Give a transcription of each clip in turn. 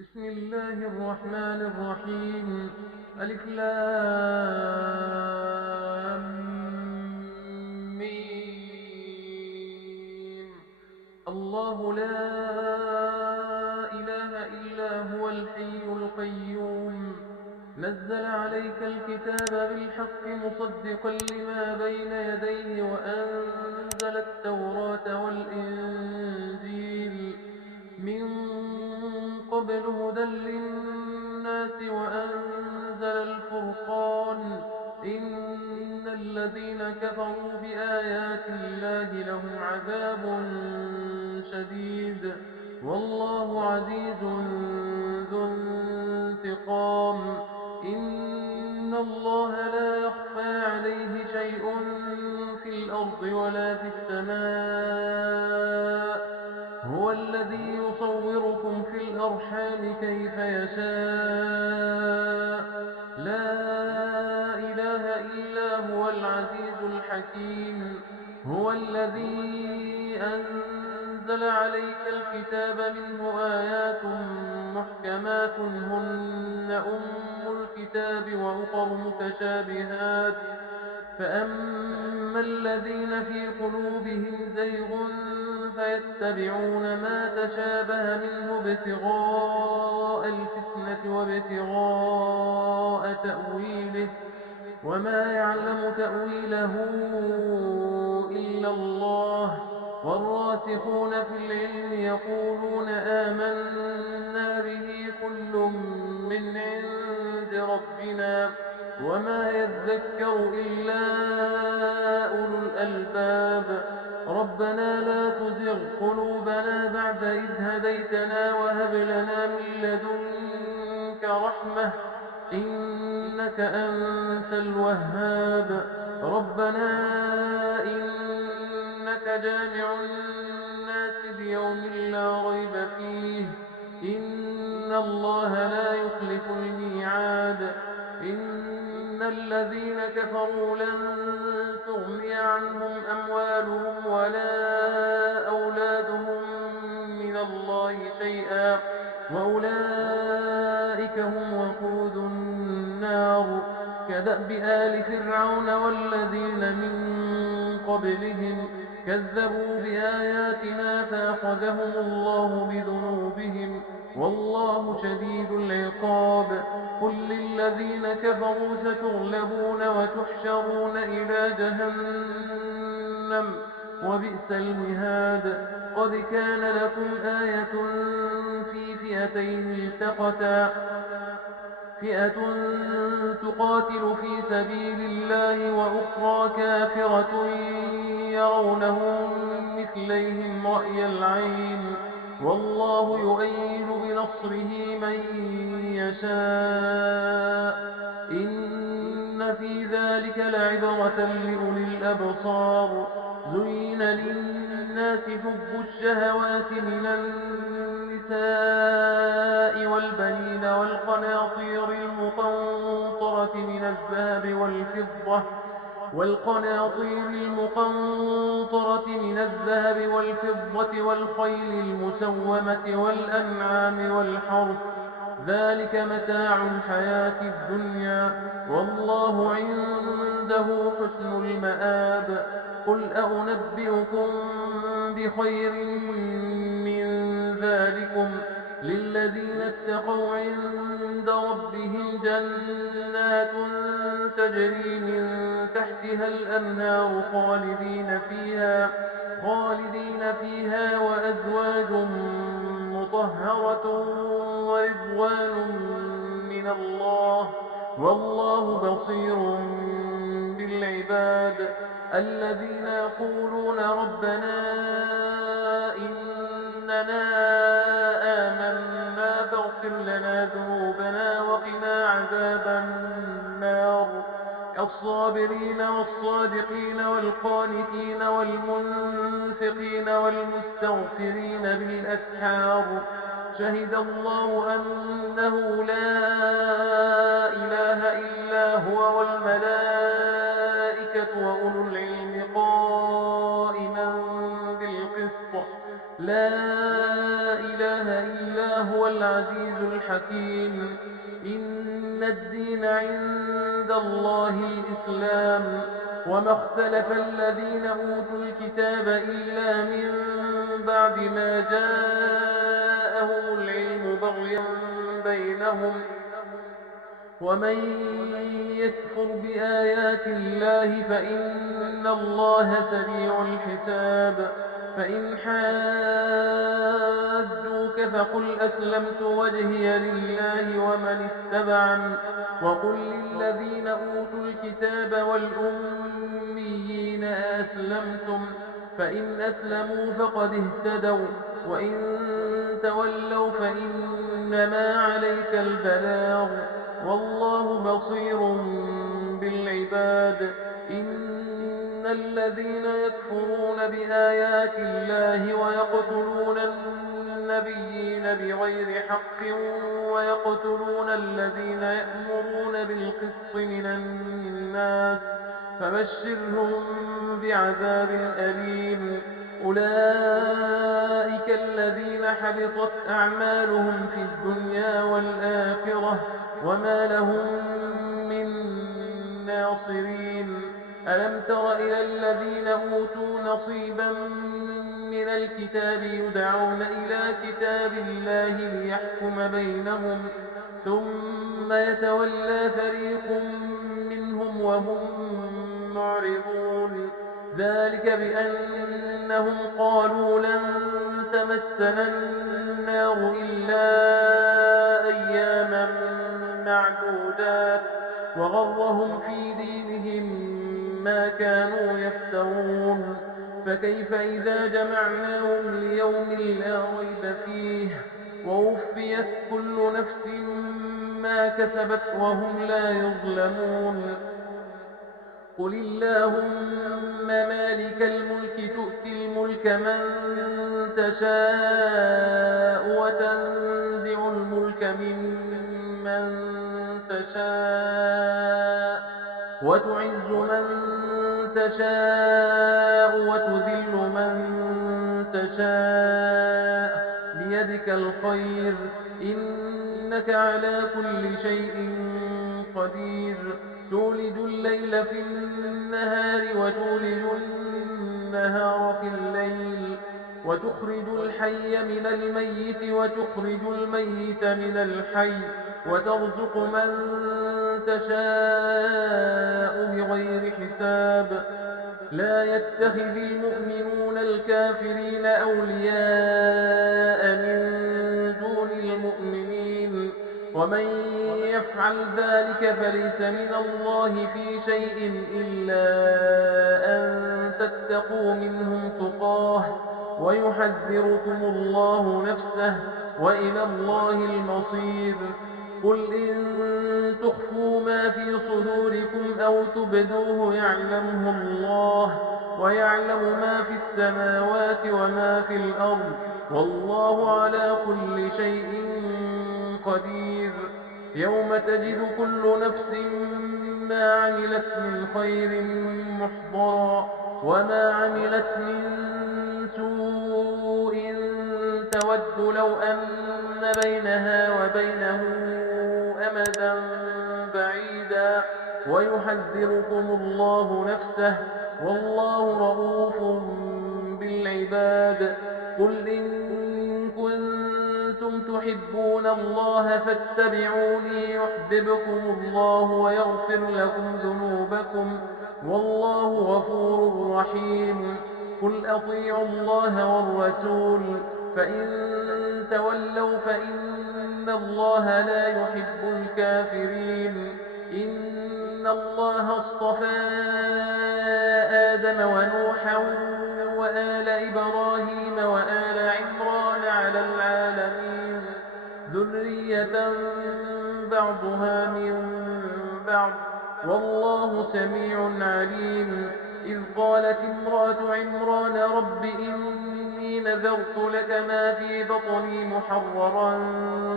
بسم الله الرحمن الرحيم. ألف لام ميم. الله لا إله إلا هو الحي القيوم نزل عليك الكتاب بالحق مصدقا لما بين يديه وأنزل التوراة والإنجيل من قبل هدى للناس وأنزل الفرقان. إن الذين كفروا بآيات الله لهم عذاب شديد والله عزيز ذو انتقام. إن الله لا يخفى عليه شيء في الأرض ولا في السماء. هو الذي يصوركم في الأرحام كيف يشاء. لا إله إلا هو العزيز الحكيم. هو الذي أنزل عليك الكتاب منه آيات محكمات هن الكتاب وأخر متشابهات فأما الذين في قلوبهم زيغ فيتبعون ما تشابه منه ابتغاء الفتنة وابتغاء تأويله وما يعلم تأويله إلا الله. والراسخون في العلم يقولون آمنا به كل من عند ربنا وما يذكر إلا أولو الألباب. ربنا لا تزغ قلوبنا بعد إذ هديتنا وهب لنا من لدنك رحمة إنك أنت الوهاب. ربنا إنك جامع الناس ليوم لا ريب فيه إن الله لا يخلف الميعاد. إن الذين كفروا لن تغني عنهم أموالهم ولا أولادهم من الله شيئا وأولئك هم وقود النار. كدأب آل فرعون والذين من قبلهم كذبوا بآياتنا فأخذهم الله بذنوبهم والله شديد العقاب. قل للذين كفروا ستغلبون وتحشرون إلى جهنم وبئس المهاد. قد كان لكم آية في فئتين التقتا فئة تقاتل في سبيل الله وأخرى كافرة يرونهم مثليهم رأي العين والله يؤيد بنصره من يشاء. إن في ذلك لعبرة لأولي الأبصار. زين للناس حب الشهوات من النساء والبنين والقناطير المقنطرة من الذهب والفضة والخيل المسومة والأنعام والحرث ذلك متاع الحياة الدنيا والله عنده حسن المآب. قل أنبئكم بخير من ذلكم للذين اتقوا عند ربهم جنات تجري من تحتها الأنهار خالدين فيها وأزواج مطهرة ورضوان من الله والله بصير بالعباد. الذين يقولون ربنا إننا آمنا فاغفر لنا ذنوبنا وقنا عذاب النار. الصابرين والصادقين والقانتين والمنفقين والمستغفرين بالأسحار. شهد الله أنه لا إله إلا هو والملائكة وأولو العلم قائما بالقسط. لا إله إلا هو هو العزيز الحكيم. إن الدين عند الله الإسلام، وما اختلف الذين أوتوا الكتاب إلا من بعد ما جاءهم العلم بغيا بينهم. ومن يكفر بآيات الله فإن الله سريع الحساب. فإن حاجوك فقل أسلمت وجهي لله ومن اتبعني، وقل للذين أوتوا الكتاب والأميين أسلمتم؟ فإن أسلموا فقد اهتدوا، وإن تولوا فإنما عليك البلاغ، والله بصير بالعباد. إن الذين يكفرون بآيات الله ويقتلون النبيين بغير حق ويقتلون الذين يأمرون بالقسط من الناس فبشرهم بعذاب أليم. أولئك الذين حبطت أعمالهم في الدنيا والآخرة وما لهم من ناصرين. ألم تر إلى الذين أوتوا نصيبا من الكتاب يدعون إلى كتاب الله ليحكم بينهم ثم يتولى فريق منهم وهم معرضون؟ ذلك بأنهم قالوا لن تمسنا النار إلا أياما معدودات، وغرهم في دينهم ما كانوا يفترون. فكيف إذا جمعناهم ليوم لا ريب فيه ووفيت كل نفس ما كسبت وهم لا يظلمون؟ قل اللهم مالك الملك تؤتي الملك من تشاء وتنزع الملك ممن تشاء وتعز من تشاء وتذل من تشاء، بيدك الخير إنك على كل شيء قدير. تولج الليل في النهار وتولج النهار في الليل، وتخرج الحي من الميت وتخرج الميت من الحي، وترزق من تشاء بغير حساب. لا يتخذ المؤمنون الكافرين أولياء من دون المؤمنين، ومن يفعل ذلك فليس من الله في شيء إلا أن تتقوا منهم تقاه، ويحذركم الله نفسه، وإلى الله المصير. قل إن تخفوا ما في صدوركم أو تبدوه يعلمه الله، ويعلم ما في السماوات وما في الأرض، والله على كل شيء قدير. يوم تجد كل نفس ما عملت من خير محضرا وما عملت من سوء تود لو أن بينها وبينه أمدا بعيدا، ويحذركم الله نفسه، والله رؤوف بالعباد. قل إن كنتم تحبون الله فاتبعوني يحببكم الله ويغفر لكم ذنوبكم، والله غفور رحيم. قل أطيعوا الله والرسول، فإن تولوا فإن الله لا يحب الكافرين. إن الله اصطفى آدم ونوحا وآل إبراهيم وآل عمران على العالمين ذرية بعضها من بعض، والله سميع عليم. إذ قالت امرأة عمران رب إني نذرت لك ما في بطني محررا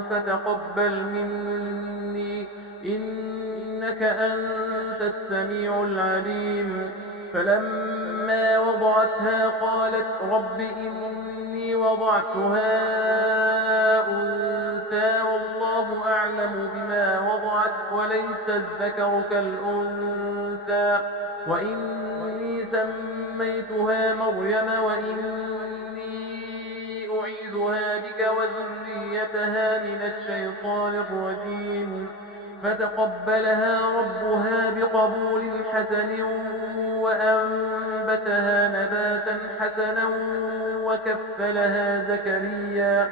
فتقبل مني إنك أنت السميع العليم. فلما وضعتها قالت رب إني وضعتها أنثى الأنثى والله أعلم بما وضعت وليس الذكر كالأنثى وإني سميتها مريم وإني أعيذها بك وذريتها من الشيطان الرجيم فتقبلها ربها بقبول حسن وأنبتها نباتا حسنا وكفلها زكريا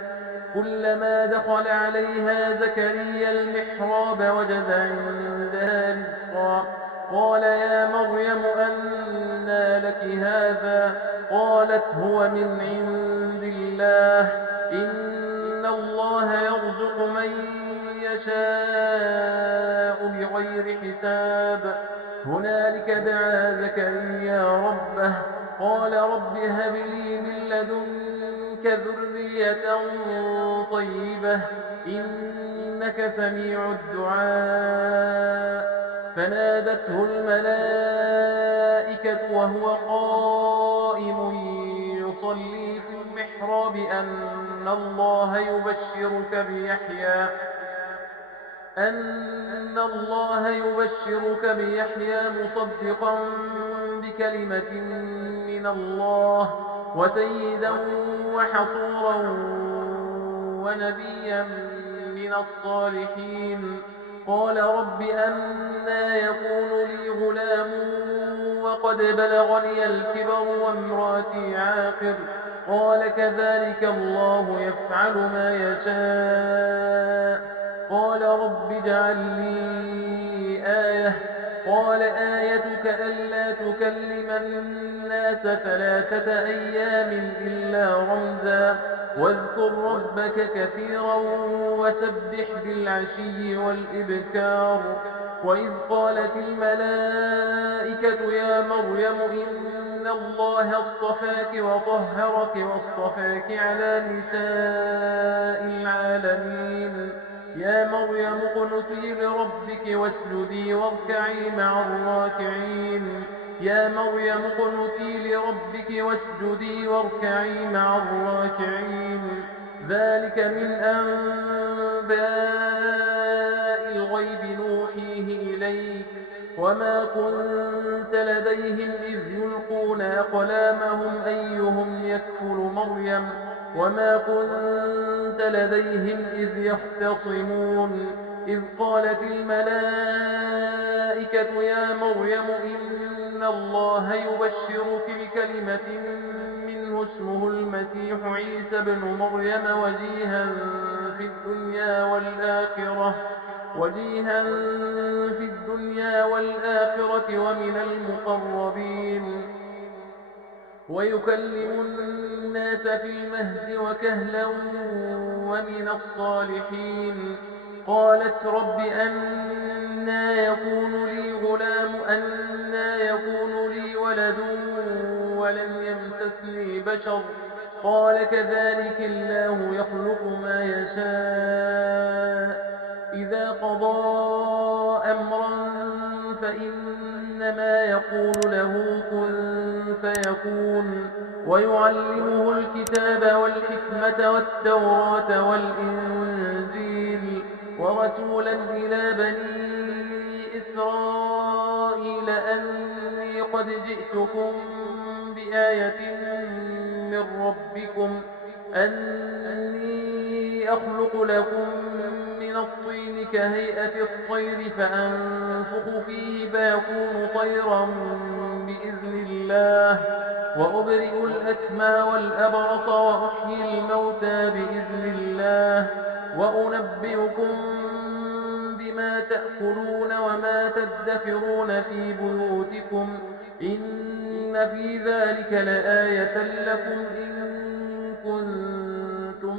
كلما دخل عليها زكريا المحراب وجد عندها رزقا قال يا مريم أنى لك هذا قالت هو من عند الله إن الله يرزق من يشاء بغير حساب هنالك دعا زكريا ربه قال رب هب لي من لدنك ذرية طيبة إنك سميع الدعاء فنادته الملائكة وهو قائم يصلي في المحراب أن الله يبشرك بيحيى مصدقا بكلمة من الله وسيدا وحصورا ونبيا من الصالحين قال رب أنى يكون لي غلام وقد بلغني الكبر وامرأتي عاقر قال كذلك الله يفعل ما يشاء قال رب اجعل لي آية قال آيتك ألا تكلم الناس 3 أيام إلا رمزا واذكر ربك كثيرا وسبح بالعشي والإبكار وإذ قالت الملائكة يا مريم إن الله اصطفاك وطهرك واصطفاك على نساء العالمين يا مريم اقنتي لربك واسجدي واركعي مع الراكعين يا مريم اقنتي لربك واسجدي واركعي مع الراكعين ذلك من أنباء الغيب نوحيه إليك وما كنت لديهم إذ يلقون أقلامهم أيهم يكفل مريم وما كنت لديهم إذ يختصمون إذ قالت الملائكة يا مريم إن الله يبشرك بكلمة منه اسمه المسيح عيسى بن مريم وجيها في الدنيا والآخرة ومن المقربين ويكلم الناس في المهد وكهلا ومن الصالحين قالت رب أنى يكون لي غلام أنى يكون لي ولد ولم يمسسني بشر قال كذلك الله يخلق ما يشاء إذا قضى أمرا فإنما يقول له كن فيكون ويعلمه الكتاب والحكمة والتوراة والإنجيل ورسولا إلى بني إسرائيل أني قد جئتكم بآية من ربكم أني أخلق لكم من الطين كهيئة الطير فأنفخ فيه فيكون طيرا بإذن الله وأبرئ الأكمى والأبرص وأحيي الموتى بإذن الله وأنبئكم بما تأكلون وما تدخرون في بيوتكم إن في ذلك لآية لكم إن كنتم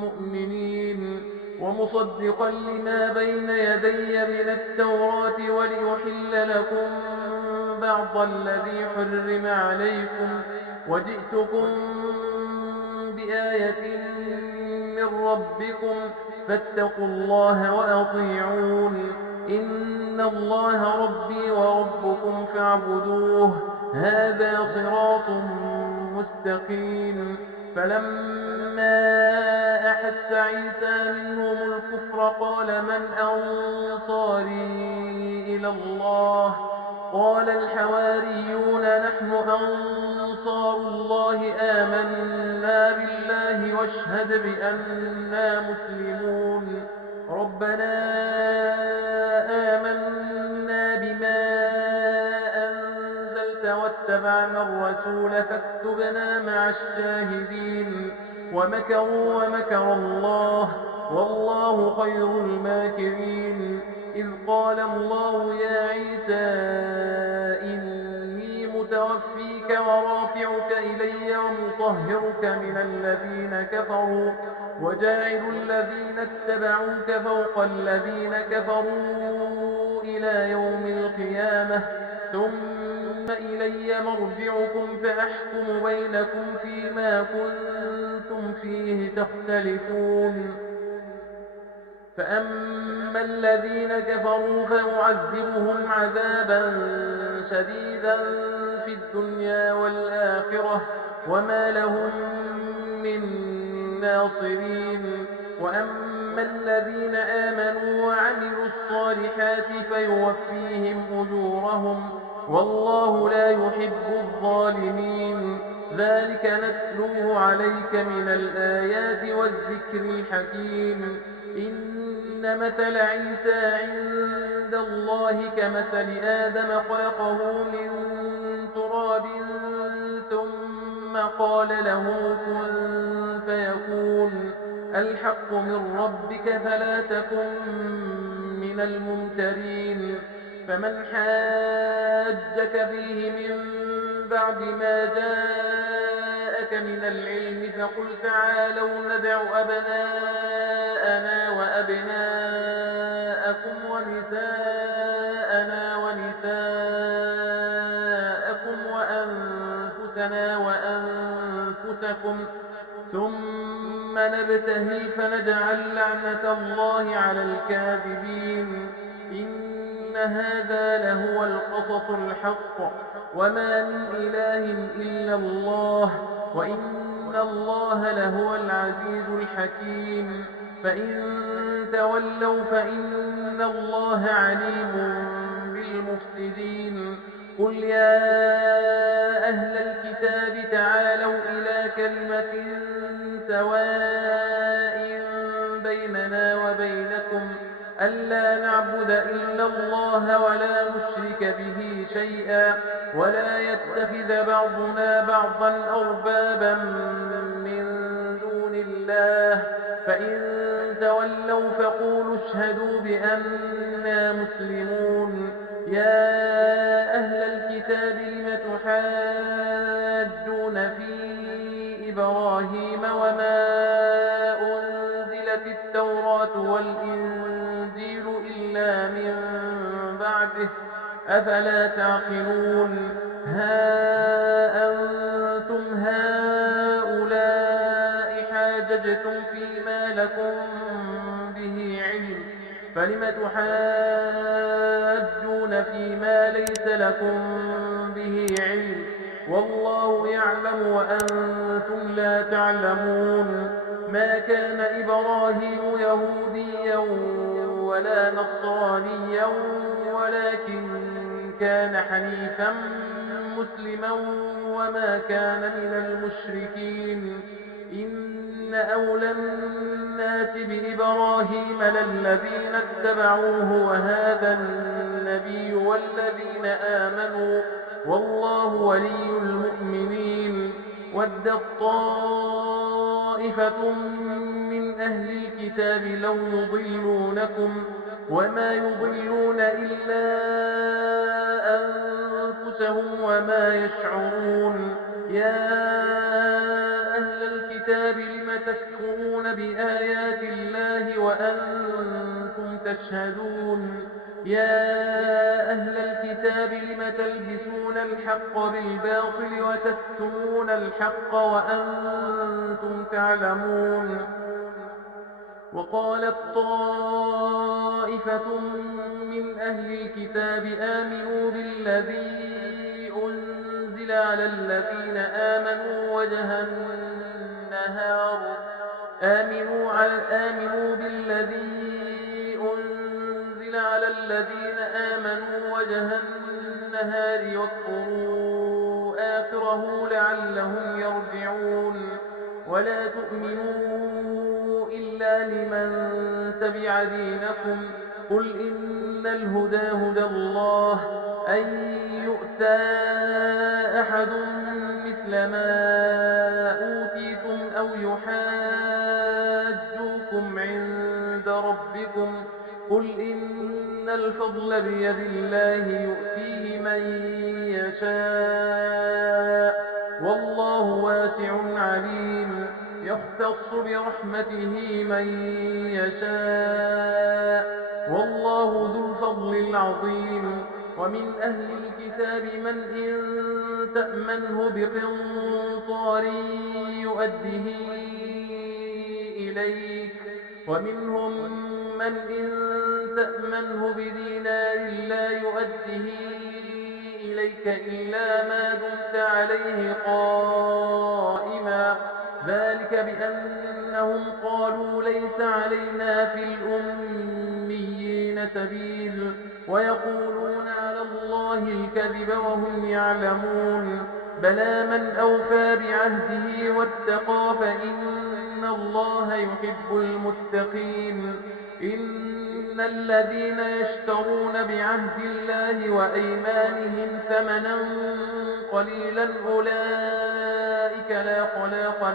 مؤمنين ومصدقا لما بين يدي من التوراة وليحل لكم بعض الذي حرم عليكم وجئتكم بآية من ربكم فاتقوا الله وأطيعون إن الله ربي وربكم فاعبدوه هذا صراط مستقيم فلما أحس عيسى منهم الكفر قال من أنصاري إلى الله قال الحواريون نحن أنصار الله آمنا بالله واشهد بأننا مسلمون ربنا آمنا بما أنزلت واتبعنا الرسول فاكتبنا مع الشاهدين ومكروا ومكر الله والله خير الماكرين إذ قال الله يا عيسى إني متوفيك ورافعك إلي ومطهرك من الذين كفروا وجاعل الذين اتبعوك فوق الذين كفروا إلى يوم القيامة ثم إلي مرجعكم فأحكم بينكم فيما كنتم فيه تختلفون فأما الذين كفروا فيعذبهم عذابا شديدا في الدنيا والآخرة وما لهم من ناصرين وأما الذين آمنوا وعملوا الصالحات فيوفيهم أجورهم والله لا يحب الظالمين ذلك نتلوه عليك من الآيات والذكر الحكيم إن مثل عيسى عند الله كمثل آدم خلقه من تراب ثم قال له كن فيكون الحق من ربك فلا تكن من الممترين فمن حاجك فيه من بعد ما جاءك من العلم فقل تعالوا ندع أبناءنا وأبناءكم ونساءنا ونساءكم وأنفسنا وأنفسكم ثم نبتهل فنجعل لعنة الله على الكاذبين إن هذا لهو القصص الحق وما من إله إلا الله وإن الله لهو العزيز الحكيم فإن تولوا فإن الله عليم بالمفسدين قل يا أهل الكتاب تعالوا إلى كلمة سواء بيننا وبينكم ألا نعبد إلا الله ولا نشرك به شيئا ولا يتخذ بعضنا بعضا أربابا من دون الله فإن تولوا فقولوا اشهدوا بأننا مسلمون يا أهل الكتاب لم تحاجون في إبراهيم وما أنزلت التوراة والإنجيل إلا من بعده أفلا تعقلون ها أنتم هؤلاء حاججتم فيما لكم به علم فلم تحاجون فيما ليس لكم به علم والله يعلم وأنتم لا تعلمون ما كان إبراهيم يهوديا ولا نصرانيا ولكن كان حنيفا مسلما وما كان من المشركين إن أولى الناس بإبراهيم للذين اتبعوه وهذا النبي والذين آمنوا والله ولي المؤمنين ودت طائفة من أهل الكتاب لو يضلونكم وما يضلون إلا أنفسهم وما يشعرون يا أهل الكتاب لم تكفرون بآيات الله وأنتم تشهدون يا أهل الكتاب لم تلبسون الحق بالباطل وتكتمون الحق وأنتم تعلمون وقالت طائفة من أهل الكتاب آمنوا بالذي أنزل على الذين آمنوا وجه النهار آمنوا بالذي أنزل على الذين آمنوا وجه النهار واكفروا آخره لعلهم يرجعون ولا تؤمنوا إلا لمن تبع دينكم قل إن الهدى هدى الله أن يؤتى أحد مثل ما أوتيتم أو يحاجوكم عند ربكم قل إن الفضل بيد الله يؤتيه من يشاء والله واسع عليم يختص برحمته من يشاء والله ذو الفضل العظيم ومن أهل الكتاب من إن تأمنه بقنطار يؤده إليك ومنهم من إن تأمنه بدينار لا يؤده إليك إلا ما دمت عليه قائما ذلك بأنهم قالوا ليس علينا في الأميين سبيل ويقولون على الله الكذب وهم يعلمون بلى من أوفى بعهده واتقى فإن الله يحب المتقين إن الذين يشترون بعهد الله وأيمانهم ثمنا قليلا أولئك لا خلاق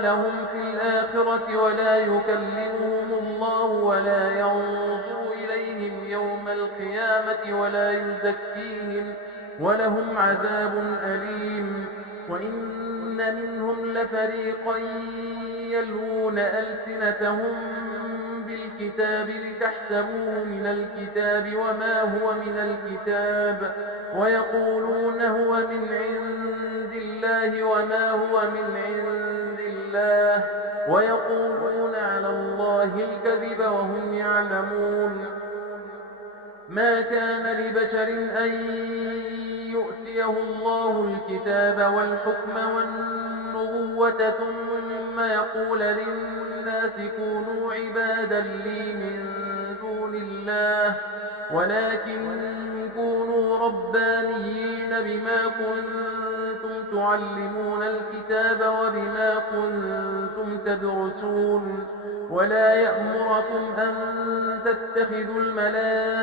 لهم في الآخرة ولا يكلمهم الله ولا ينظر إليهم يوم القيامة ولا يزكيهم ولهم عذاب أليم وإن منهم لفريقا يلوون ألسنتهم بالكتاب لتحسبوه من الكتاب وما هو من الكتاب ويقولون هو من عند الله وما هو من عند الله ويقولون على الله الكذب وهم يعلمون ما كان لبشر أن يؤتيه الله الكتاب والحكم والنبوة ثم يقول للناس كونوا عبادا لي من دون الله ولكن كونوا ربانيين بما كنتم تعلمون الكتاب وبما كنتم تدرسون ولا يأمركم أن تتخذوا الملائكة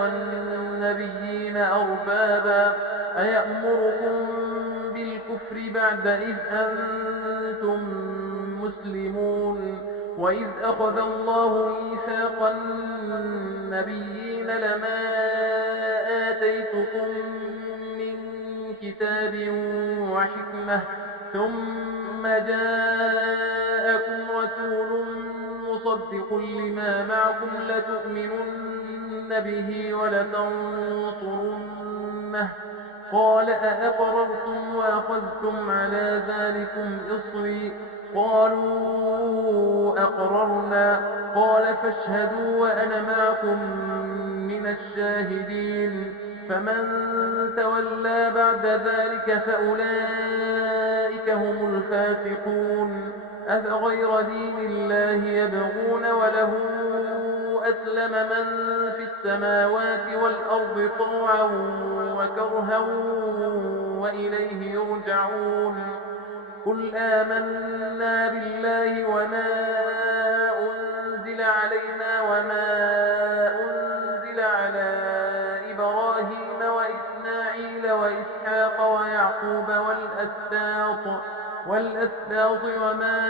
والنبيين أربابا أيأمركم بالكفر بعد إذ أنتم مسلمون وإذ أخذ الله ميثاق النبيين لما آتيتكم من كتاب وحكمة ثم جاءكم رسول مصدق لما معكم لتؤمنن به ولتنصرنه قال أأقررتم وأخذتم على ذلكم إصري قالوا أقررنا قال فاشهدوا وأنا معكم من الشاهدين فمن تولى بعد ذلك فأولئك هم الفاسقون أفغير دين الله يبغون وله أسلم من في السماوات والأرض طوعا وكرها وإليه يرجعون قل آمنا بالله وما أنزل علينا وما أنزل على إبراهيم وإسماعيل وإسحاق ويعقوب والأسباط وما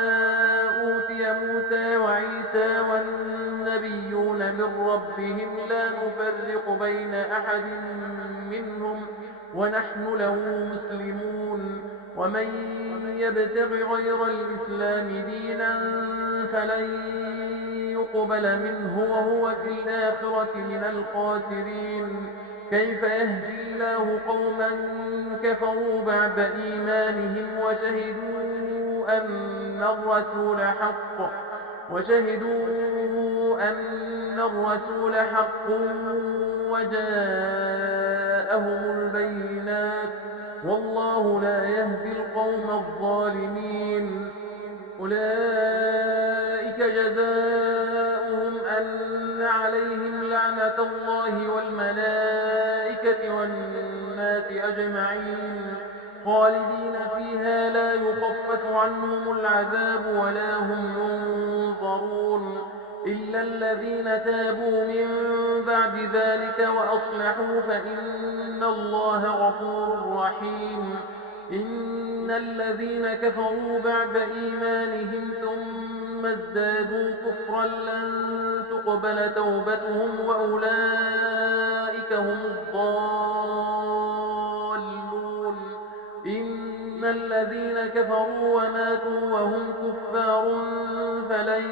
أوتي موسى وعيسى والنبيون من ربهم لا نفرق بين أحد منهم ونحن له مسلمون ومن يبتغ غير الإسلام دينا فلن يقبل منه وهو في الآخرة من الخاسرين كيف يهدي الله قوما كفروا بعد إيمانهم وشهدوا أن الرسول حق وجاءهم البينات والله لا يهدي القوم الظالمين. أولئك جزاؤهم أن عليهم لعنة الله والملائكة والناس أجمعين خالدين فيها لا يخفف عنهم العذاب ولا هم ينظرون إلا الذين تابوا من بعد ذلك وأصلحوا فإن الله غفور رحيم. إن الذين كفروا بعد إيمانهم ثم ازدادوا كفرا لن تقبل توبتهم وأولئك هم الضالون. إن الذين كفروا وماتوا وهم كفار فلن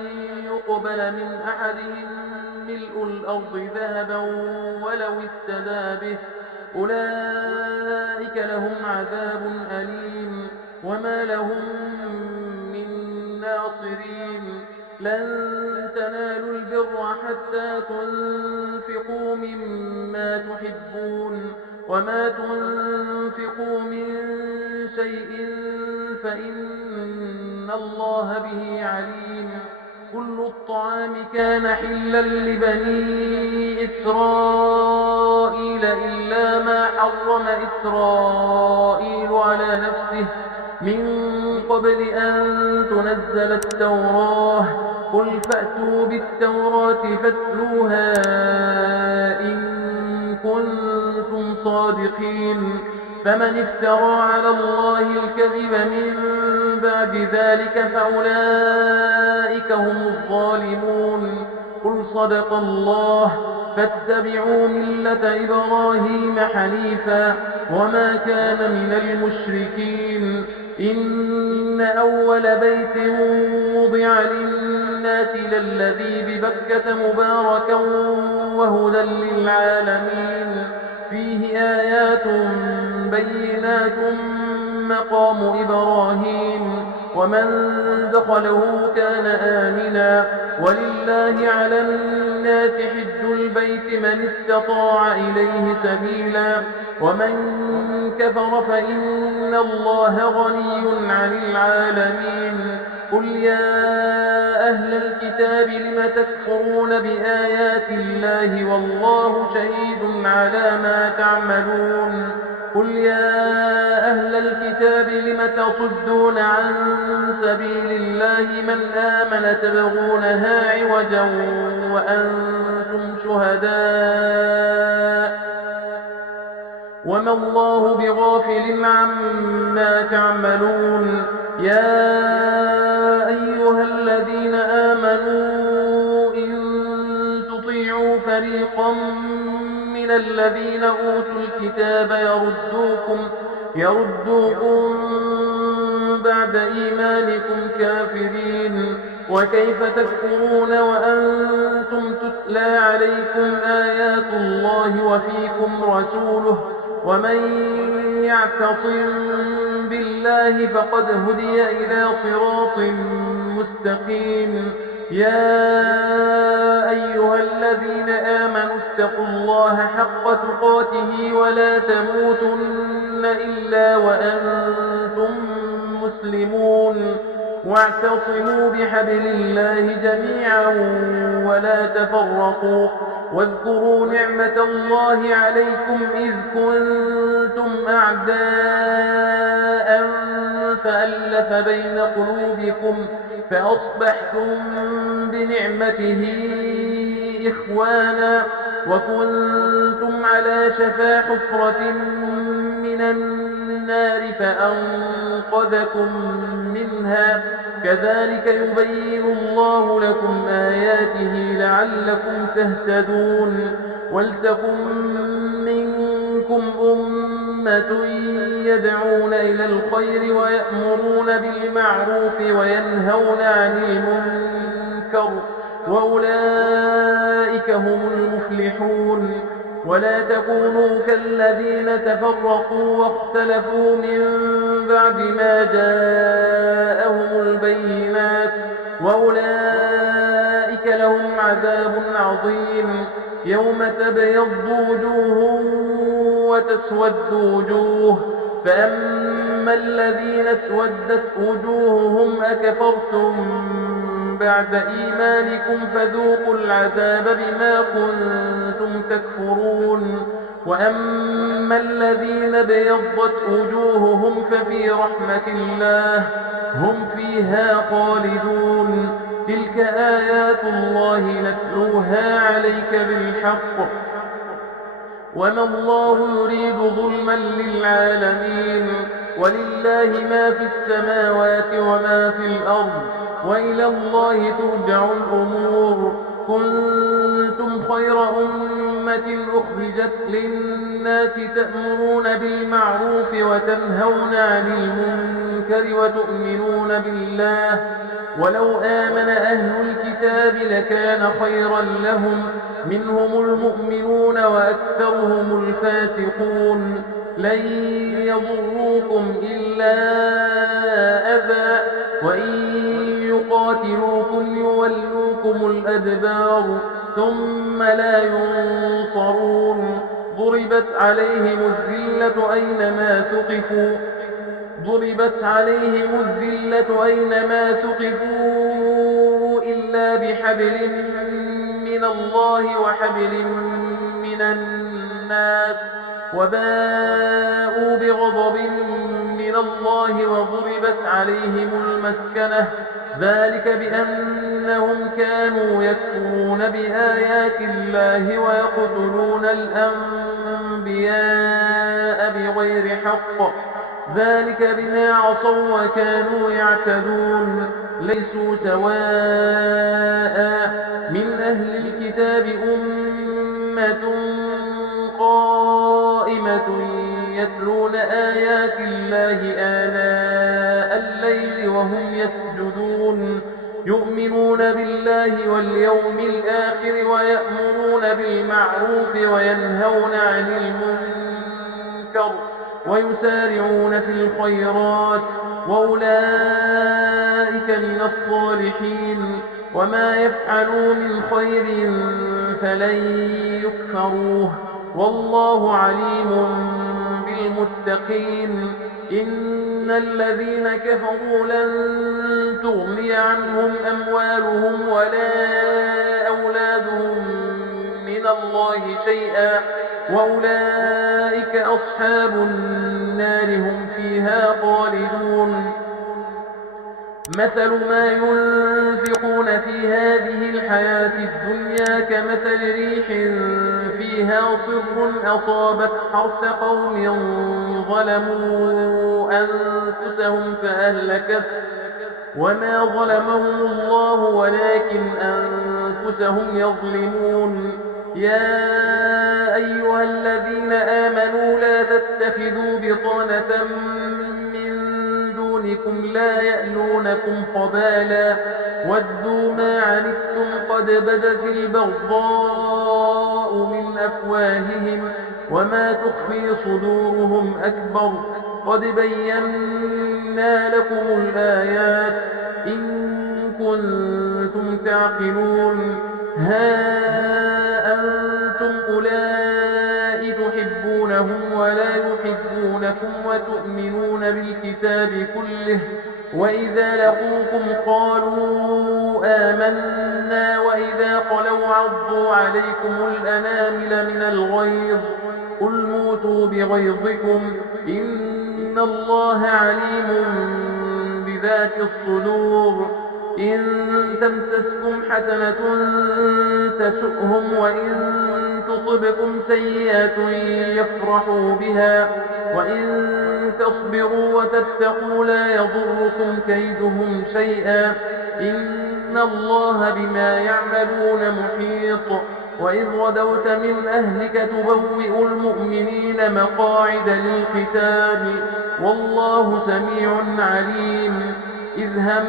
يقبل من أحدهم ملء الأرض ذهبا ولو افتدى به أولئك لهم عذاب أليم وما لهم من ناصرين. لن تنالوا البر حتى تنفقوا مما تحبون وما تنفقوا من شيء فإن الله به عليم. كل الطعام كان حلا لبني إسرائيل إلا ما حرم إسرائيل على نفسه من قبل أن تنزل التوراة. قل فأتوا بالتوراة فاتلوها إن كنتم صادقين. فمن افترى على الله الكذب من بعد ذلك فأولئك هم الظالمون. قل صدق الله فاتبعوا ملة إبراهيم حنيفا وما كان من المشركين. إن أول بيت وضع للناس للذي ببكة مباركا وهدى للعالمين فيه آيات بينات مقام إبراهيم ومن دخله كان آمنا ولله على الناس حج البيت من استطاع إليه سبيلا ومن كفر فإن الله غني عن العالمين. قل يا أهل الكتاب لم تكفرون بآيات الله والله شهيد على ما تعملون. قل يا أهل الكتاب لم تصدون عن سبيل الله من آمن تبغونها عوجا وأنتم شهداء وما الله بغافل عما تعملون. يا أيها الذين آمنوا إن تطيعوا فريقا من الذين أوتوا الكتاب يردوكم بعد إيمانكم كافرين. وكيف تكفرون وأنتم تتلى عليكم آيات الله وفيكم رسوله ومن يعتصم بالله فقد هدي إلى صراط مستقيم. يا أيها الذين آمنوا اتقوا الله حق تقاته ولا تموتن إلا وأنتم مسلمون. واعتصموا بحبل الله جميعا ولا تفرقوا. واذكروا نعمة الله عليكم إذ كنتم أعداء فألف بين قلوبكم فأصبحتم بنعمته إخوانا وكنتم على شفا حفرة من النار فأنقذكم منها. كذلك يبين الله لكم آياته لعلكم تهتدون. ولتكن منكم أمة يدعون إلى الخير ويأمرون بالمعروف وينهون عن المنكر وأولئك هم المفلحون. ولا تكونوا كالذين تفرقوا واختلفوا من بعد ما جاءهم البينات وأولئك لهم عذاب عظيم. يوم تبيض وجوه وتسود وجوه فأما الذين اسودت وجوههم أكفرتم بعد إيمانكم فذوقوا العذاب بما كنتم تكفرون وأما الذين ابيضت وجوههم ففي رحمة الله هم فيها خالدون تلك آيات الله نتلوها عليك بالحق وما الله يريد ظلما للعالمين ولله ما في السماوات وما في الأرض وإلى الله ترجع الأمور كنتم خير أمة أخرجت للناس تأمرون بالمعروف وتنهون عن المنكر وتؤمنون بالله ولو آمن أهل الكتاب لكان خيرا لهم منهم المؤمنون وأكثرهم الفاسقون لن يضروكم إلا أذى وإن يقاتلوكم يولوكم الأدبار ثم لا ينصرون ضربت عليهم الذلة أينما ثقفوا إلا بحبل من الله وحبل من الناس وباءوا بغضب من الله وضربت عليهم المسكنة ذلك بأنهم كانوا يكفرون بآيات الله ويقتلون الأنبياء بغير حق ذلك بما عصوا وكانوا يعتدون ليسوا سواء من أهل الكتاب أمة قائمة يتلون آيات الله آناء الليل وهم يسجدون يؤمنون بالله واليوم الآخر ويأمرون بالمعروف وينهون عن المنكر ويسارعون في الخيرات وأولئك من الصالحين وما يفعلوا من خير فلن يكفروه والله عليم بالمتقين إن الذين كفروا لن تغني عنهم أموالهم ولا أولادهم من الله شيئا وأولئك أصحاب النار هم فيها خالدون مثل ما ينفقون في هذه الحياة الدنيا كمثل ريح فيها صر أصابت حرث قوم ظلموا أنفسهم فأهلكت وما ظلمهم الله ولكن أنفسهم يظلمون يا أيها الذين آمنوا لا تتخذوا بطانة من دونكم لا يألونكم خبالا ودوا ما عنتم قد بدت البغضاء من أفواههم وما تخفي صدورهم أكبر قد بينا لكم الآيات إن كنتم تعقلون ها أنتم أولئك تحبونهم ولا يحبونكم وتؤمنون بالكتاب كله وإذا لقوكم قالوا آمنا وإذا خلوا عضوا عليكم الأنامل من الغيظ قل موتوا بغيظكم إن الله عليم بذات الصدور إن تمسسكم حسنة تسؤهم وإن تصبكم سيئة يفرحوا بها وإن تصبروا وتتقوا لا يضركم كيدهم شيئا إن الله بما يعملون محيط وإذ غدوت من أهلك تبوئ المؤمنين مقاعد للقتال والله سميع عليم إذ هم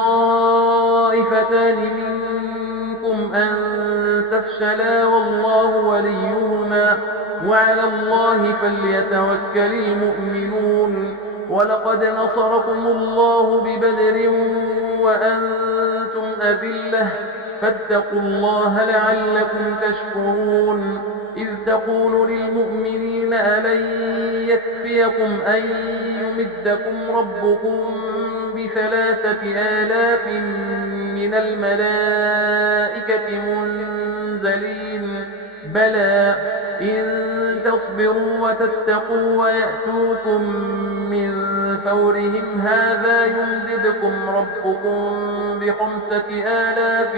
الطائفتان منكم أن تفشلا والله وليهما وعلى الله فليتوكل المؤمنون ولقد نصركم الله ببدر وأنتم أذلة فاتقوا الله لعلكم تشكرون إذ تقول للمؤمنين ألن يكفيكم أن يمدكم ربكم ب3,000 من الملائكة منزلين بلى إن تصبروا وتتقوا ويأتوكم من فورهم هذا يمددكم ربكم ب5,000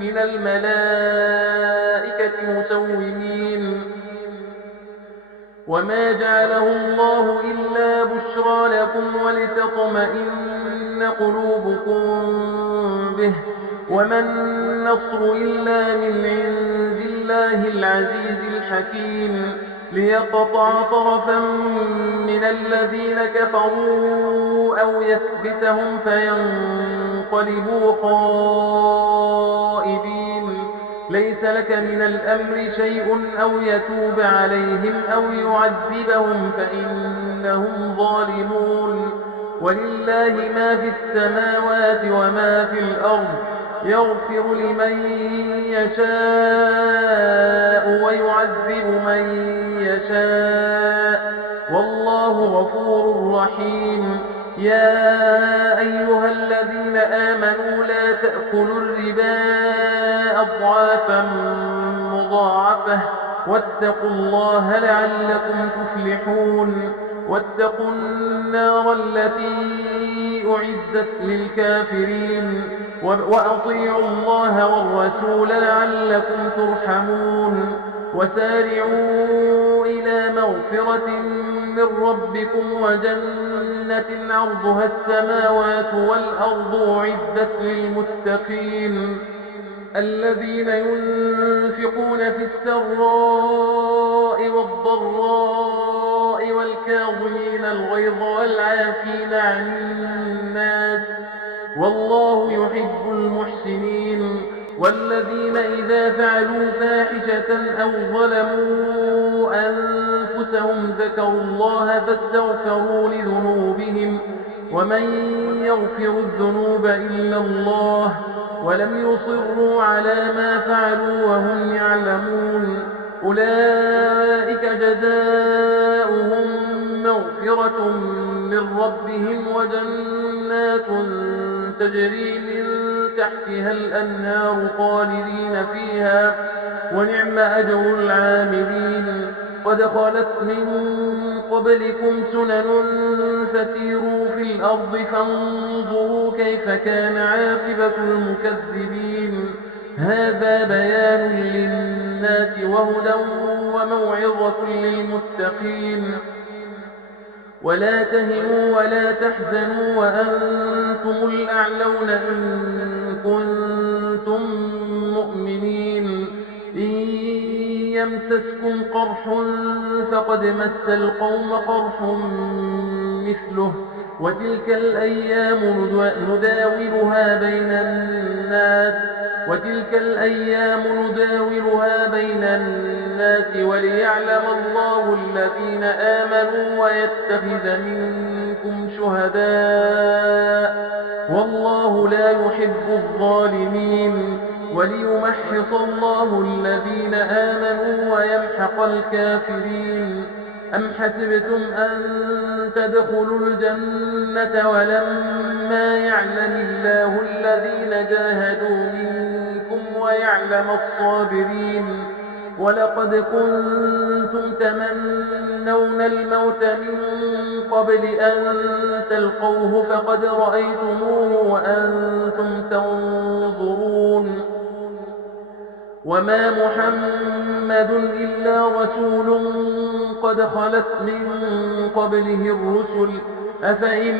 من الملائكة مسومين وما جعله الله إلا بشرى لكم ولتطمئن قلوبكم به وما النصر إلا من عند الله العزيز الحكيم ليقطع طرفا من الذين كفروا أو يثبتهم فينقلبوا خائبين ليس لك من الأمر شيء أو يتوب عليهم أو يعذبهم فإنهم ظالمون ولله ما في السماوات وما في الأرض يغفر لمن يشاء ويعذب من يشاء والله غفور رحيم يا أيها الذين آمنوا لا تأكلوا الربا أضعافا مضاعفة واتقوا الله لعلكم تفلحون واتقوا النار التي أعدت للكافرين وأطيعوا الله والرسول لعلكم ترحمون وسارعوا إلى مغفرة من ربكم وجنة عرضها السماوات والأرض أعدت للمتقين الذين ينفقون في السراء والضراء والكاظمين الغيظ والعافين عن الناس والله يحب المحسنين والذين إذا فعلوا فاحشة أو ظلموا أنفسهم ذكروا الله فاستغفروا لذنوبهم ومن يغفر الذنوب إلا الله ولم يصروا على ما فعلوا وهم يعلمون أولئك جزاؤهم مغفرة من ربهم وجنات تجري من تحتها الأنهار خالدين فيها ونعم أجر العاملين قد خلت من قبلكم سنن فسيروا في الأرض فانظروا كيف كان عاقبة المكذبين هذا بيان للناس وهدى وموعظة للمتقين ولا تهنوا ولا تحزنوا وأنتم الأعلون إن كنتم مؤمنين إن يمسسكم قرح فقد مس القوم قرح مثله وتلك الأيام نداولها بين الناس وليعلم الله الذين آمنوا ويتخذ منكم شهداء والله لا يحب الظالمين وليمحص الله الذين آمنوا ويمحق الكافرين أم حسبتم أن تدخلوا الجنة ولما يعلم الله الذين جاهدوا منكم ويعلم الصابرين ولقد كنتم تمنون الموت من قبل أن تلقوه فقد رأيتموه وأنتم تنظرون وما محمد إلا رسول قد خلت من قبله الرسل أفإن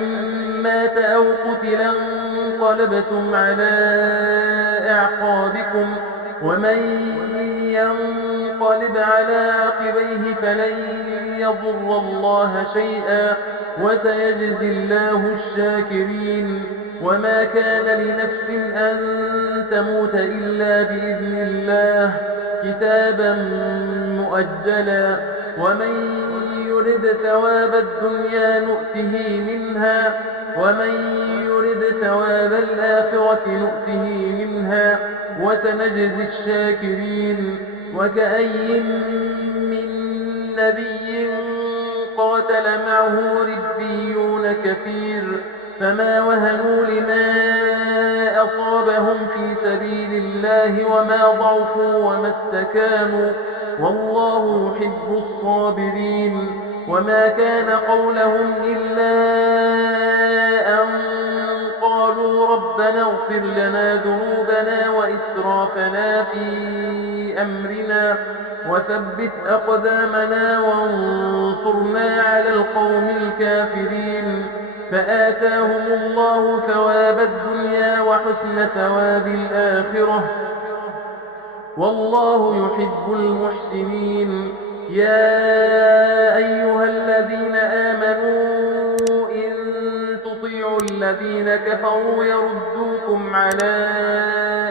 مات أو قتل انقلبتم على أعقابكم ومن ينقلب على عقبيه فلن يضر الله شيئا وسيجزي الله الشاكرين وما كان لنفس أن تموت إلا بإذن الله كتابا مؤجلا ومن يرد ثواب الدنيا نؤته منها ومن يرد ثواب الآخرة نؤته منها وسنجزي الشاكرين وكأي من نبي قاتل معه ربيون كثير فما وهنوا لما أصابهم في سبيل الله وما ضعفوا وما استكانوا والله يحب الصابرين وما كان قولهم إلا أن قالوا ربنا اغفر لنا ذنوبنا وإسرافنا في أمرنا وثبت أقدامنا وانصرنا على القوم الكافرين فآتاهم الله ثواب الدنيا وحسن ثواب الآخرة والله يحب المحسنين يا أيها الذين آمنوا إن تطيعوا الذين كفروا يردوكم على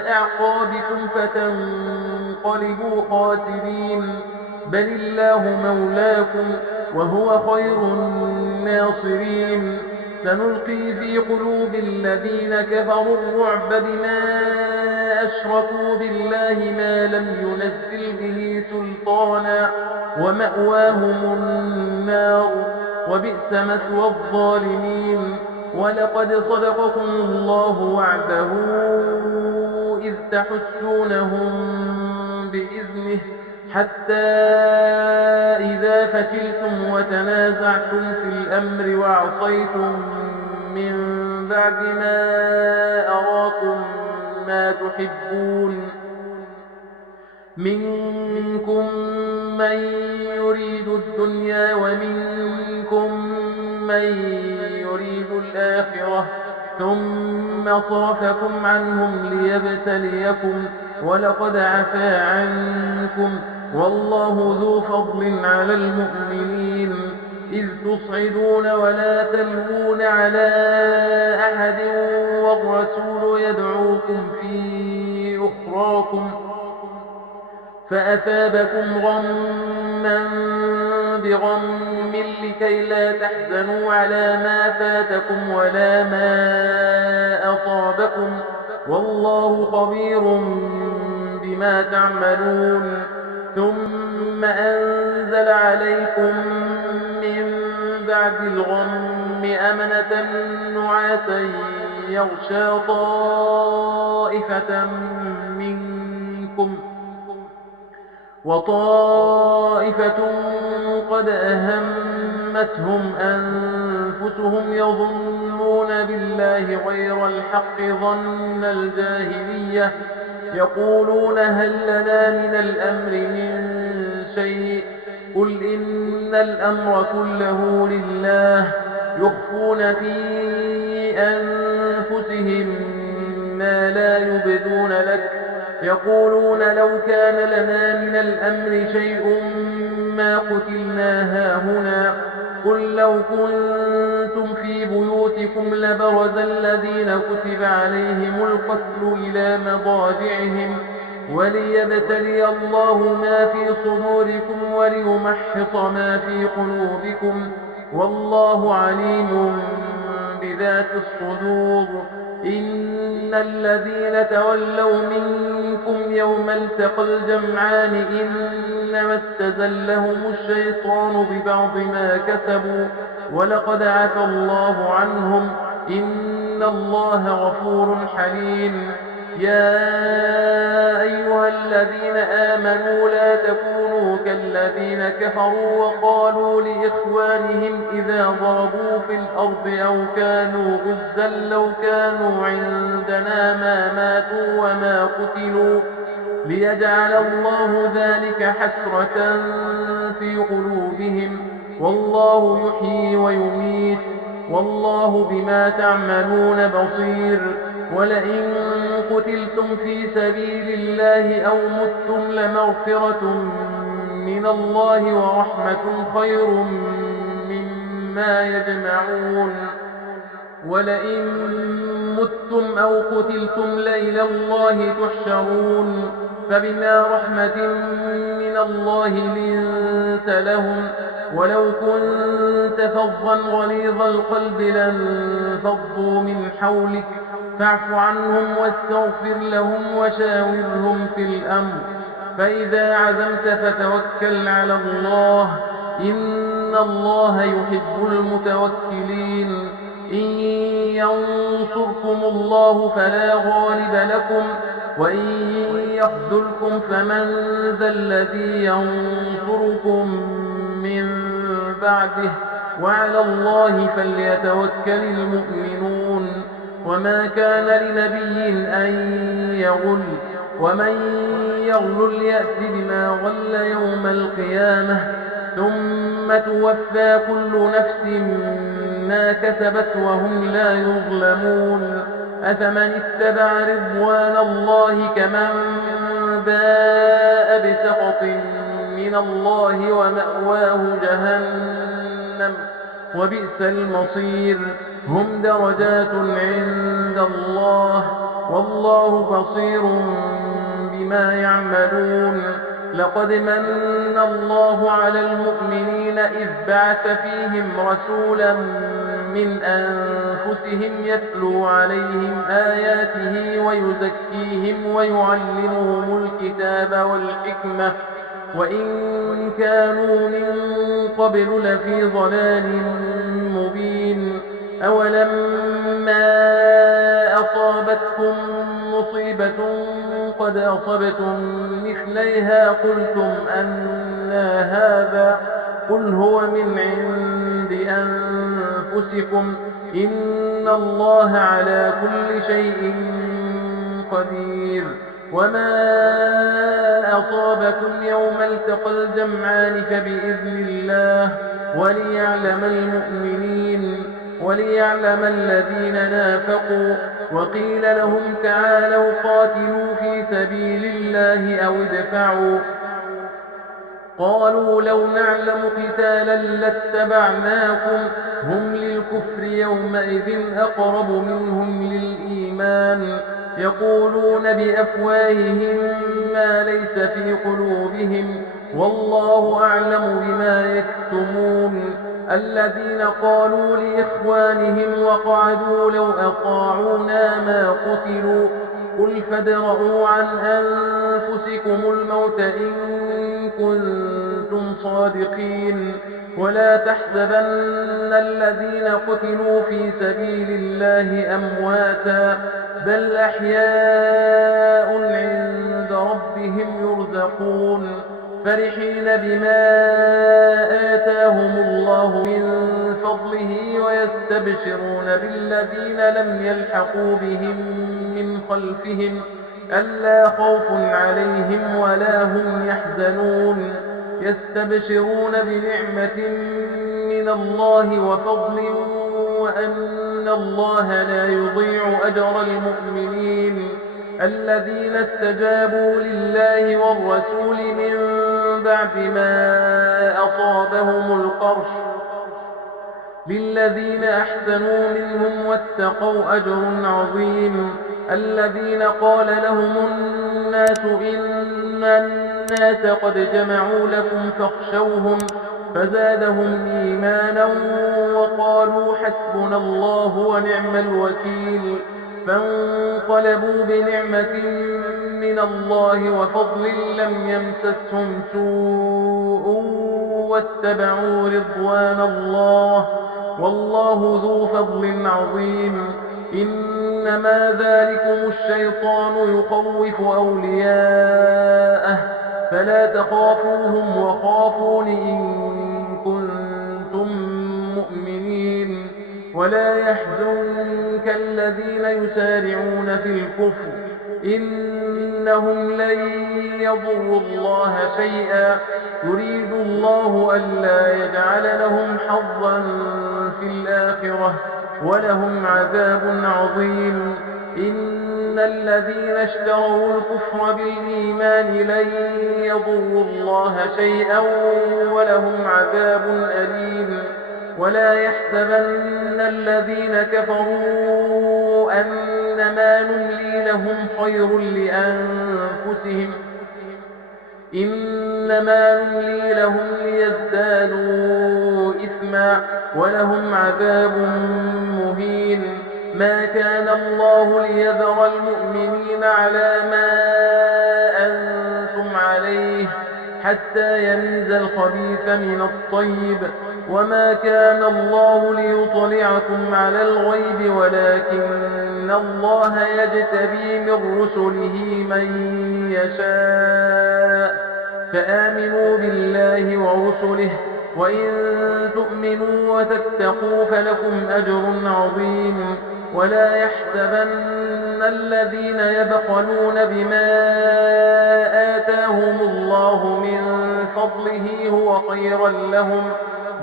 أعقابكم فتنقلبوا خاسرين بل الله مولاكم وهو خير الناصرين سنلقي في قلوب الذين كفروا الرعب بما أشركوا بالله ما لم ينزل به سلطانا ومأواهم النار وبئس مثوى الظالمين ولقد صدقكم الله وعده إذ تحسونهم بإذنه حتى إذا فشلتم وتنازعتم في الأمر وعصيتم من بعد ما أراكم ما تحبون منكم من يريد الدنيا ومنكم من يريد الآخرة ثم صرفكم عنهم ليبتليكم ولقد عفا عنكم والله ذو فضل على المؤمنين إذ تصعدون ولا تلوون على أحد والرسول يدعوكم في أخراكم فأثابكم غما بغم لكي لا تحزنوا على ما فاتكم ولا ما أصابكم والله خبير بما تعملون ثم أنزل عليكم من بعد الغم أمنة نعاسا يغشى طائفة منكم وطائفة قد أهمتهم أنفسهم يظنون بالله غير الحق ظن الجاهلية يقولون هل لنا من الأمر من شيء قل إن الأمر كله لله يخفون في أنفسهم ما لا يبدون لك يقولون لو كان لنا من الأمر شيء ما قتلنا هاهنا قل لو كنتم في بيوتكم لبرز الذين كتب عليهم القتل إلى مضاجعهم وليبتلي الله ما في صدوركم وليمحص ما في قلوبكم والله عليم بذات الصدور إن الذين تولوا منكم يوم التقى الجمعان إنما استزلهم الشيطان ببعض ما كسبوا ولقد عفى الله عنهم إن الله غفور حليم يا أيها الذين آمنوا لا تكونوا كالذين كفروا وقالوا لإخوانهم إذا ضربوا في الأرض أو كانوا غزا لو كانوا عندنا ما ماتوا وما قتلوا ليجعل الله ذلك حسرة في قلوبهم والله يحيي ويميت والله بما تعملون بصير ولئن قتلتم في سبيل الله أو متم لمغفرة من الله ورحمة خير مما يجمعون ولئن متم أو قتلتم لإلى الله تحشرون فبما رحمة من الله لنت لهم ولو كنت فظا غليظ القلب لانفضوا من حولك فاعف عنهم واستغفر لهم وشاورهم في الأمر فإذا عزمت فتوكل على الله، إن الله يحب المتوكلين. إن ينصركم الله فلا غالب لكم، وإن يخذلكم فمن ذا الذي ينصركم من بعده، وعلى الله فليتوكل المؤمنون. وما كان لنبي أن يغل، ومن يغل يأت بما غل يوم القيامة، ثم توفى كل نفس ما كسبت وهم لا يظلمون. أفمن اتبع رضوان الله كمن باء بسخط من الله ومأواه جهنم وبئس المصير. هم درجات عند الله، والله بصير بما يعملون. لقد من الله على المؤمنين إذ بعث فيهم رسولا من أنفسهم يتلو عليهم آياته ويزكيهم ويعلمهم الكتاب والحكمة، وإن كانوا من قبل لفي ضلال مبين. أولما أصابتكم مصيبة قد أصبتم مثليها قلتم أنى هذا، قل هو من عند أنفسكم، إن الله على كل شيء قدير. وما أصابكم يوم التقى الجمعان فبإذن الله، وليعلم الذين نافقوا. وقيل لهم تعالوا قاتلوا في سبيل الله أو ادفعوا، قالوا لو نعلم قتالا لاتبعناكم، هم للكفر يومئذ أقرب منهم للإيمان، يقولون بأفواههم ما ليس في قلوبهم، والله أعلم بما يكتمون. الذين قالوا لإخوانهم وقعدوا لو أطاعونا ما قتلوا، قل فادرءوا عن أنفسكم الموت إن كنتم صادقين. ولا تحسبن الذين قتلوا في سبيل الله أمواتا، بل أحياء عند ربهم يرزقون، فرحين بما آتاهم الله من فضله، ويستبشرون بالذين لم يلحقوا بهم من خلفهم ألا خوف عليهم ولا هم يحزنون. يستبشرون بنعمة من الله وفضل، وأن الله لا يضيع أجر المؤمنين. الذين استجابوا لله والرسول من بعد ما أصابهم القرح، للذين أحسنوا منهم واتقوا أجر عظيم. الذين قال لهم الناس إن الناس قد جمعوا لكم فاخشوهم، فزادهم إيمانا وقالوا حسبنا الله ونعم الوكيل. فانقلبوا بنعمة من الله وفضل لم يمسسهم سوء واتبعوا رضوان الله، والله ذو فضل عظيم. إنما ذلكم الشيطان يخوف أولياءه، فلا تخافوهم وخافون إن كنتم مؤمنين. ولا يحزنك الذين يسارعون في الكفر، إنهم لن يضروا الله شيئا، يريد الله ألا يجعل لهم حظا في الآخرة، ولهم عذاب عظيم. إن الذين اشتروا الكفر بالإيمان لن يضروا الله شيئا، ولهم عذاب أليم. ولا يحسبن الذين كفروا أنما نملي لهم خير لأنفسهم، إنما نملي لهم ليزدادوا إثما، ولهم عذاب مهين. ما كان الله ليذر المؤمنين على ما أنتم عليه حتى يميز الخبيث من الطيب. وما كان الله ليطلعكم على الغيب ولكن الله يجتبي من رسله من يشاء. فآمنوا بالله ورسله، وإن تؤمنوا وتتقوا فلكم أجر عظيم. ولا يحسبن الذين يبخلون بما آتاهم الله من فضله هو خيرا لهم،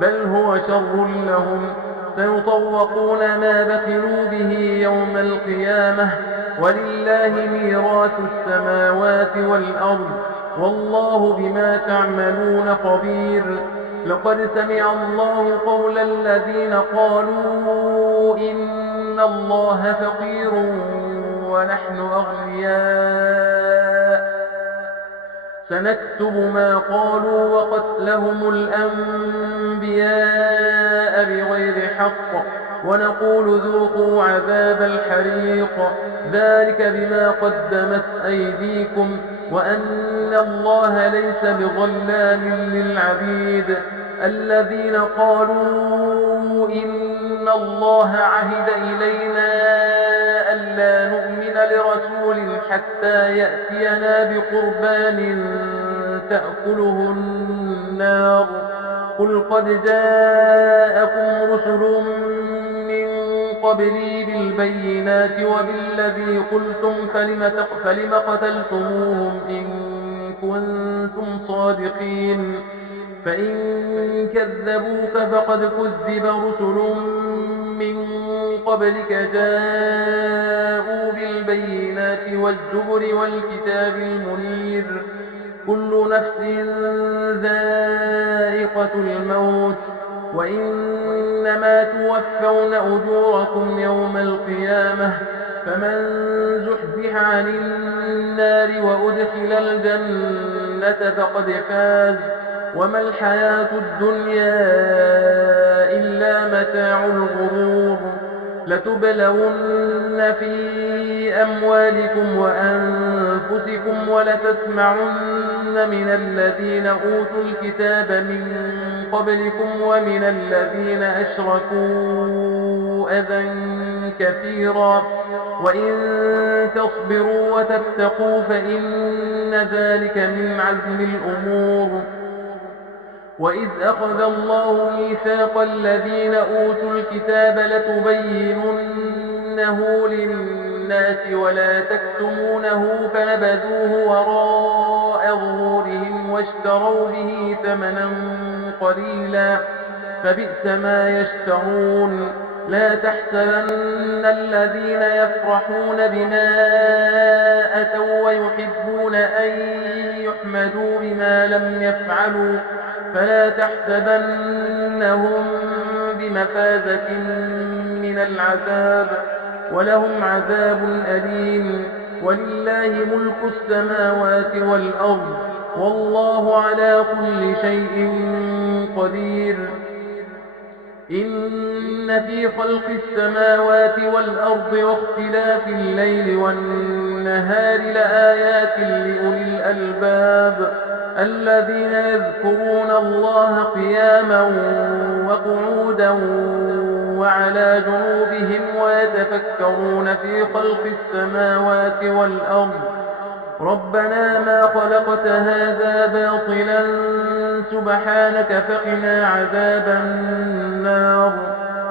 بل هو شر لهم. سيطوقون ما بخلوا به يوم القيامة، ولله ميراث السماوات والأرض، والله بما تعملون خبير. لقد سمع الله قول الذين قالوا إن الله فقير ونحن أغنياء، سنكتب ما قالوا وقتلهم الأنبياء بغير حق، ونقول ذوقوا عذاب الحريق، ذلك بما قدمت أيديكم وأن الله ليس بظلام للعبيد. الذين قالوا إن الله عهد إلينا ألا نؤمن لرسول حتى يأتينا بقربان تأكله النار، قل قد جاءكم رسل من قبلي بالبينات وبالذي قلتم فلم قتلتموهم إن كنتم صادقين. فإن كذبوك فقد كذب رسل من قبلك جاءوا بالبينات والزبر والكتاب المنير. كل نفس ذائقة الموت، وإنما توفون أجوركم يوم القيامة، فمن زحزح عن النار وأدخل الجنة فقد فاز، وما الحياة الدنيا إلا متاع الغرور. لتبلون في أموالكم وأنفسكم ولتسمعن من الذين أوتوا الكتاب من قبلكم ومن الذين أشركوا أذى كثيرا، وإن تصبروا وتتقوا فإن ذلك من عزم الأمور. وإذ أخذ الله ميثاق الذين أوتوا الكتاب لتبيننه للناس ولا تكتمونه فنبذوه وراء ظهورهم واشتروا به ثمنا قليلا، فبئس ما يشترون. لا تحسبن الذين يفرحون بما أتوا ويحبون أن يحمدوا بما لم يفعلوا، فلا تحسبنهم بمفازة من العذاب، ولهم عذاب أليم. ولله ملك السماوات والأرض، والله على كل شيء قدير. إن في خلق السماوات والأرض واختلاف الليل والنهار لآيات لأولي الألباب، الذين يذكرون الله قياما وقعودا وعلى جنوبهم ويتفكرون في خلق السماوات والأرض ربنا ما خلقت هذا باطلا سبحانك فقنا عذاب النار.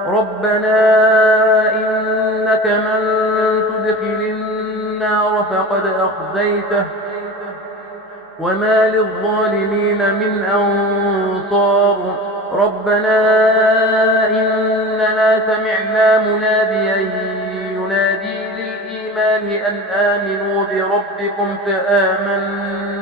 ربنا إنك من تدخل النار فقد أخزيته وما للظالمين من أنصار. ربنا إننا سمعنا مناديا ينادي للإيمان أن آمنوا بربكم فآمنا.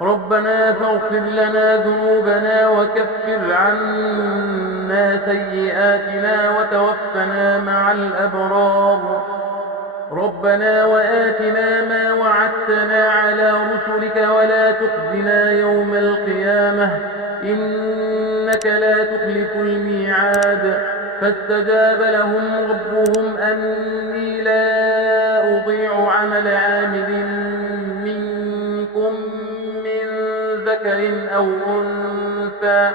ربنا فاغفر لنا ذنوبنا وكفر عنا سيئاتنا وتوفنا مع الأبرار. ربنا وآتنا ما وعدتنا على رسلك ولا تخزنا يوم القيامة إنك لا تخلف الميعاد. فاستجاب لهم ربهم أني لا أضيع عمل عامل منكم ذكر أو أنثى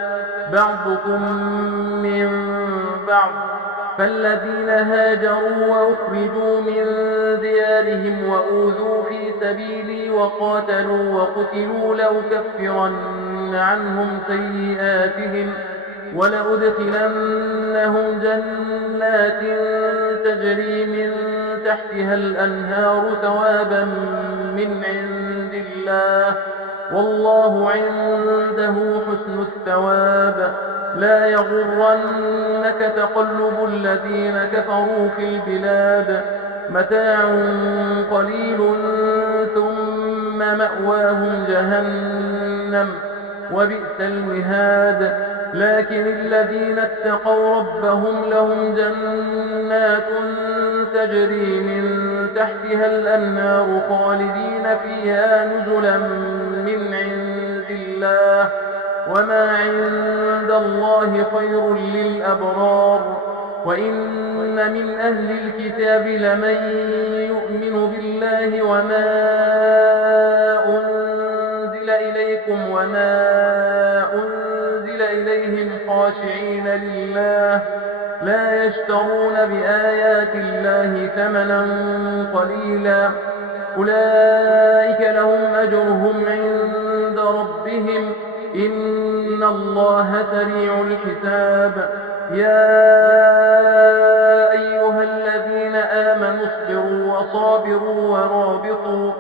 بعضكم من بعض. فالذين هاجروا وأخرجوا من ديارهم وأوذوا في سبيلي وقاتلوا وقتلوا لأكفرن عنهم سيئاتهم ولأدخلنهم جنات تجري من تحتها الأنهار ثوابا من عند الله والله عنده حسن الثواب. لا يغرنك تقلب الذين كفروا في البلاد متاع قليل ثم مأواهم جهنم وبئس المهاد. لكن الذين اتقوا ربهم لهم جنات تجري من تحتها الأنهار خالدين فيها نزلا من عند الله وما عند الله خير للأبرار. وإن من أهل الكتاب لمن يؤمن بالله وما أنزل إليكم وما أنزل إليهم خاشعين لله لا يشترون بآيات الله ثمنا قليلا أولئك لهم أجرهم عند ربهم إن الله سريع الحساب. يا أيها الذين آمنوا اصبروا وصابروا ورابطوا